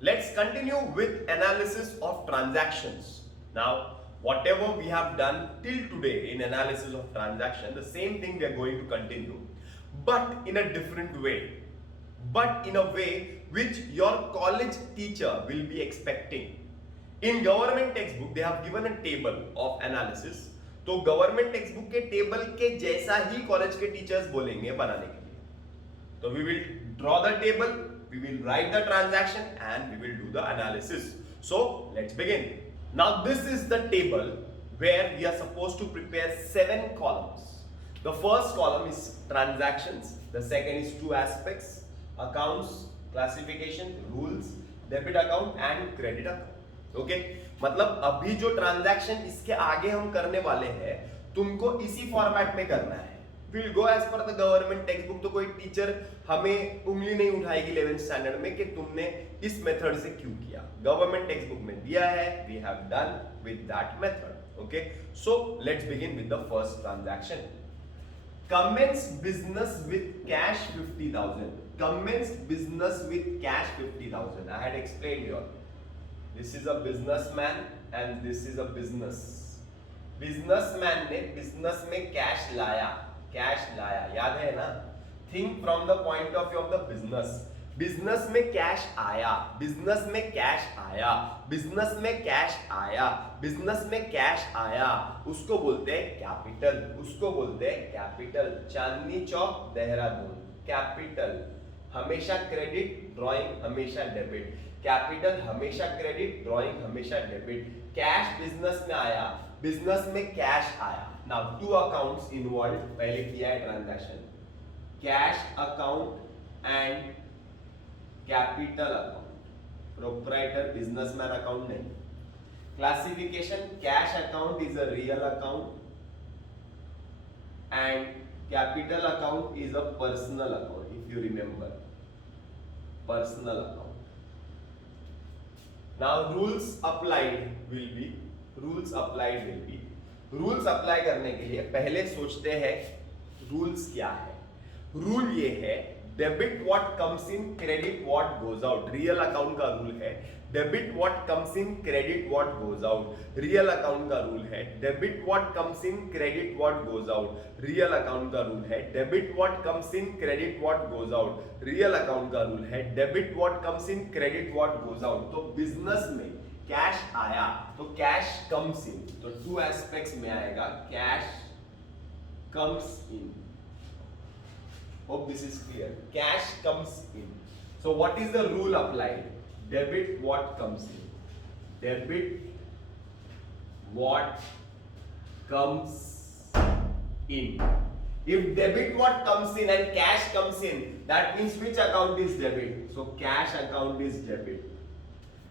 Let's continue with analysis of transactions. Now, whatever we have done till today in analysis of transaction, the same thing we are going to continue, but in a different way. But in a way which your college teacher will be expecting. In government textbook, they have given a table of analysis. तो government text के table के जैसा ही college के teachers बोलेंगे बनाने के लिए. So we will draw the table, we will write the transaction and we will do the analysis. So let's begin. Now this is the table where we are supposed to prepare 7 columns. The first column is transactions, the second is two aspects, accounts, classification, rules, debit account and credit account. Okay? मतलब अभी जो transaction इसके आगे हम करने वाले हैं तुमको इसी फॉर्मेट में करना है. Will go as per the government textbook. तो कोई टीचर हमें उंगली नहीं उठाएगी 11th स्टैंडर्ड में कि तुमने इस मेथड से क्यों किया. गवर्नमेंट टेक्स्ट बुक में दिया है, we have done with that method. Okay, so let's begin with the first transaction. Commenced business with cash 50,000. Commenced business with cash 50,000. I had explained here. This is a businessman and this is a business. Businessman ने business में cash लाया. Cash लाया, याद है ना? Think from the point of view of the business. Business में cash आया, business में कैश आया, बिजनेस में कैश आया, बिजनेस में कैश आया, उसको बोलते हैं कैपिटल, उसको बोलते हैं कैपिटल. चांदनी चौक देहरादून. कैपिटल हमेशा क्रेडिट, ड्राइंग हमेशा डेबिट. कैपिटल हमेशा क्रेडिट, ड्राइंग हमेशा डेबिट. कैश बिजनेस में आया, बिजनेस में कैश आया. नाउ टू अकाउंट्स इन्वॉल्व, पहले किया है transaction. Cash account and capital account. Proprietor businessman account नहीं. Classification, cash account is a real account and capital account is a personal account. If you remember, personal account. Now rules applied will be, rules applied will be, rules apply करने के लिए पहले सोचते हैं rules क्या है. Rule ये है, debit what comes in, credit what goes out. Real account का रूल है debit what comes in, credit what goes out. Real account का रूल है debit what comes in, credit what goes out. Real account का rule है debit what comes in, credit what goes out. Real account का rule है debit what comes in, credit what goes out. तो business में cash आया तो cash comes in, तो two aspects में आएगा. Cash comes in. Hope this is clear. Cash comes in. So what is the rule applied? Debit what comes in. Debit what comes in. If debit what comes in and cash comes in, that means which account is debit? So cash account is debit.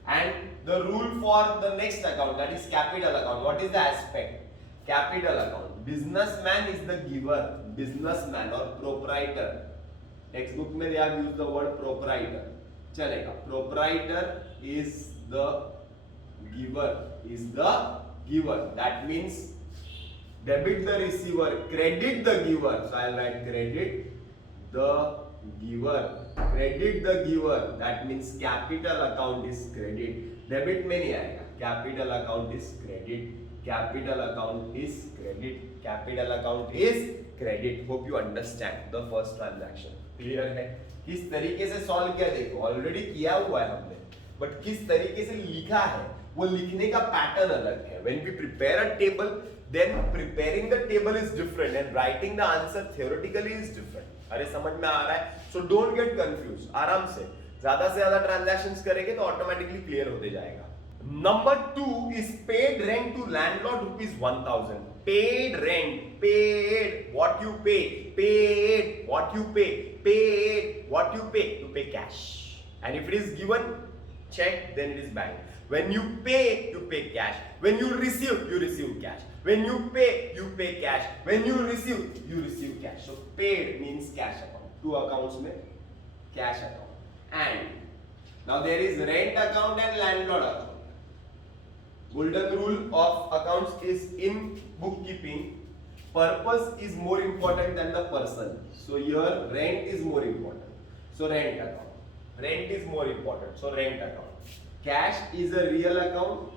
And the rule for the next account, that is capital account. What is the aspect? Capital account. Businessman is the giver. Businessman or proprietor. Textbook में they have used the word proprietor. चलेगा. Proprietor is the giver. Is the giver. That means debit the receiver, credit the giver. So I'll write credit the giver. Credit the giver. That means capital account is credit. Debit में नहीं आएगा. Capital account is credit. Capital account is credit. Capital account is credit. Hope you understand the first transaction. Clear है? किस तरीके से solve किया देखो, already किया हुआ है हमने, बट किस तरीके से लिखा है वो लिखने का पैटर्न अलग है. When we prepare a table, then preparing the table is different and writing the answer theoretically is different. अरे समझ में आ रहा है? So don't get confused. आराम से ज्यादा ट्रांजैक्शंस करेंगे तो ऑटोमेटिकली क्लियर होते जाएगा. Number 2 is paid rent to landlord rupees 1,000. Paid rent, paid what you pay, paid what you pay, paid what you pay. You pay cash. And if it is given check, then it is bank. When you pay cash. When you receive cash. When you pay cash. When you receive cash. So paid means cash account. Two accounts में cash account. And now there is rent account and landlord account. Golden rule of accounts is in bookkeeping, purpose is more important than the person. So your rent is more important. So rent account. Rent is more important, so rent account. Cash is a real account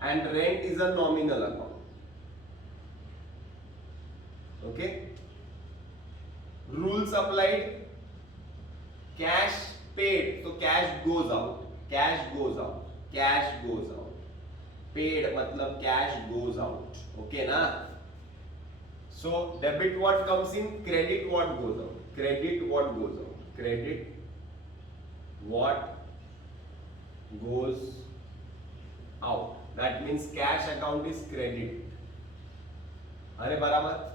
and rent is a nominal account. Okay. Rules applied. Cash paid, so cash goes out. Cash goes out. Cash goes out. Paid मतलब cash goes out. Okay ना? So debit what comes in, credit what goes out. Credit what goes out. Credit what goes out. That means cash account is credit. अरे बराबर.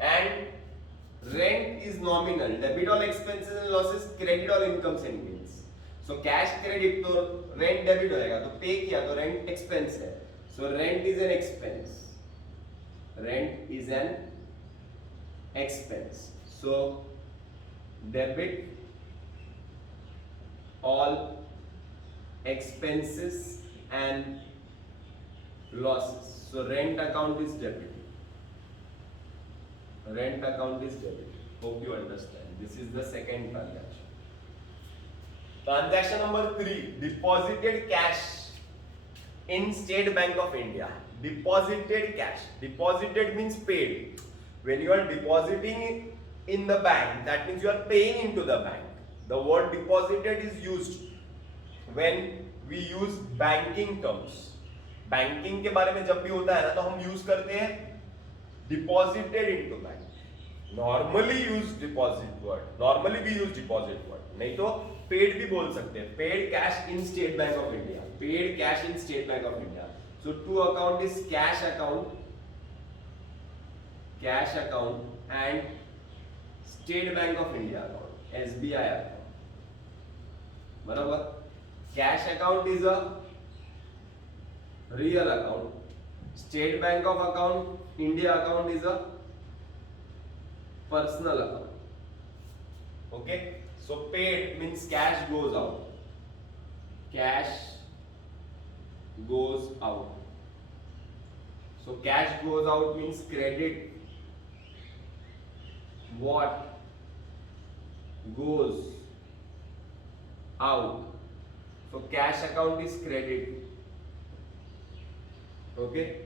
And rent is nominal. Debit all expenses and losses, credit all incomes and gains. So cash credit तो rent debit होएगा, तो pay किया तो rent expense है. So rent is an expense. Rent is an expense. So debit all expenses and losses. So rent account is debit. Rent account is debit. Hope you understand. This is the second transaction. Transaction number 3. Deposited cash in State Bank of India. Deposited cash. Deposited means paid. When you are depositing in the bank, that means you are paying into the bank. The word deposited is used when we use banking terms. Banking के बारे में जब भी होता है ना, तो हम यूज करते हैं deposited into bank. Normally use deposit word. Normally we use deposit word. नहीं तो paid भी बोल सकते हैं. Paid cash in State Bank of India. Paid cash in State Bank of India. So two account is cash account and State Bank of India account, SBI account. बराबर. Cash account is a real account. State Bank of account, India account is a personal account. Okay. So paid means cash goes out. Cash goes out. So cash goes out means credit what goes out. So cash account is credit. Okay.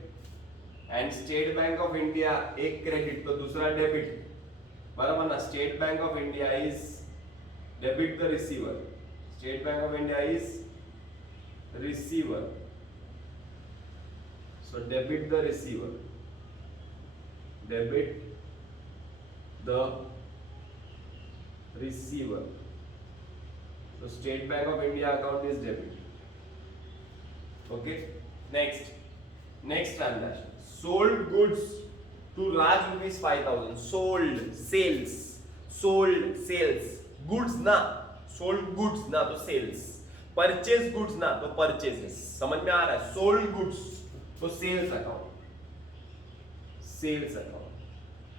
And State Bank of India एक credit तो दूसरा debit. बराबर ना. State Bank of India is debit the receiver. State Bank of India is receiver. So debit the receiver. Debit the receiver. So State Bank of India account is debit. Okay. Next transaction. Sold goods to Raj rupees 5,000. Sold sales. Goods ना. Sold goods ना तो sales. Purchase goods ना तो purchases. समझ में आ रहा है? Sold goods तो sales account.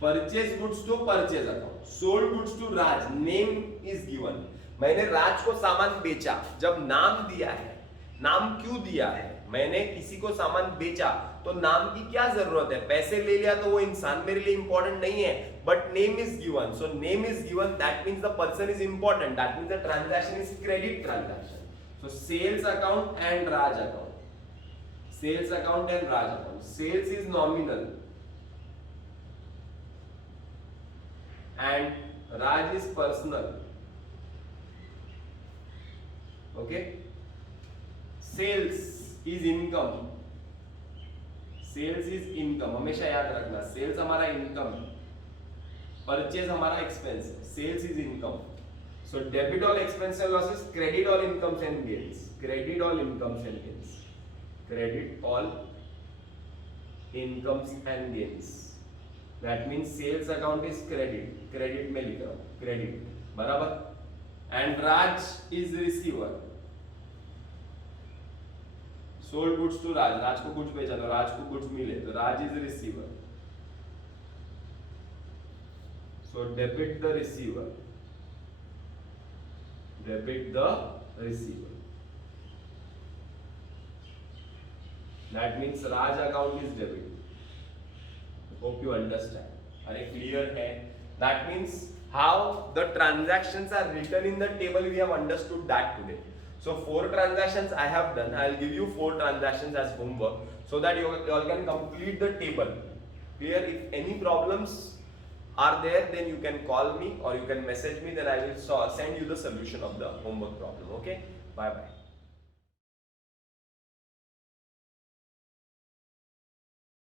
Purchase goods to purchase account. Sold goods to Raj. Name is given. मैंने राज को सामान बेचा. जब नाम दिया है, नाम क्यों दिया है? मैंने किसी को सामान बेचा तो नाम की क्या जरूरत है? पैसे ले लिया तो वो इंसान मेरे लिए इंपॉर्टेंट नहीं है. But name is given. So name is given, that means the person is important. That means the transaction is credit transaction. So sales account and Raj account. Sales account and Raj account. Sales is nominal and Raj is personal. Okay. Sales is income. Sales is income. हमेशा याद रखना. Sales हमारा income, purchase हमारा expense. Sales is income. So debit all expenses and losses, credit all incomes and gains. Credit all incomes and gains. Credit all incomes and gains. That means sales account is credit. Credit में लिख रहा हूँ. Credit. बराबर. And Raj is receiver. Sold goods to Raj. राज को goods बेचा तो राज को goods मिले तो Raj is receiver. So debit the receiver. Debit the receiver. That means Raj account is debit. Hope you understand. अरे clear है. That means how the transactions are written in the table, we have understood that today. So 4 transactions I have done. I will give you 4 transactions as homework so that you all can complete the table. Clear? If any problems are there, then you can call me or you can message me, then I will send you the solution of the homework problem. Okay? Bye bye.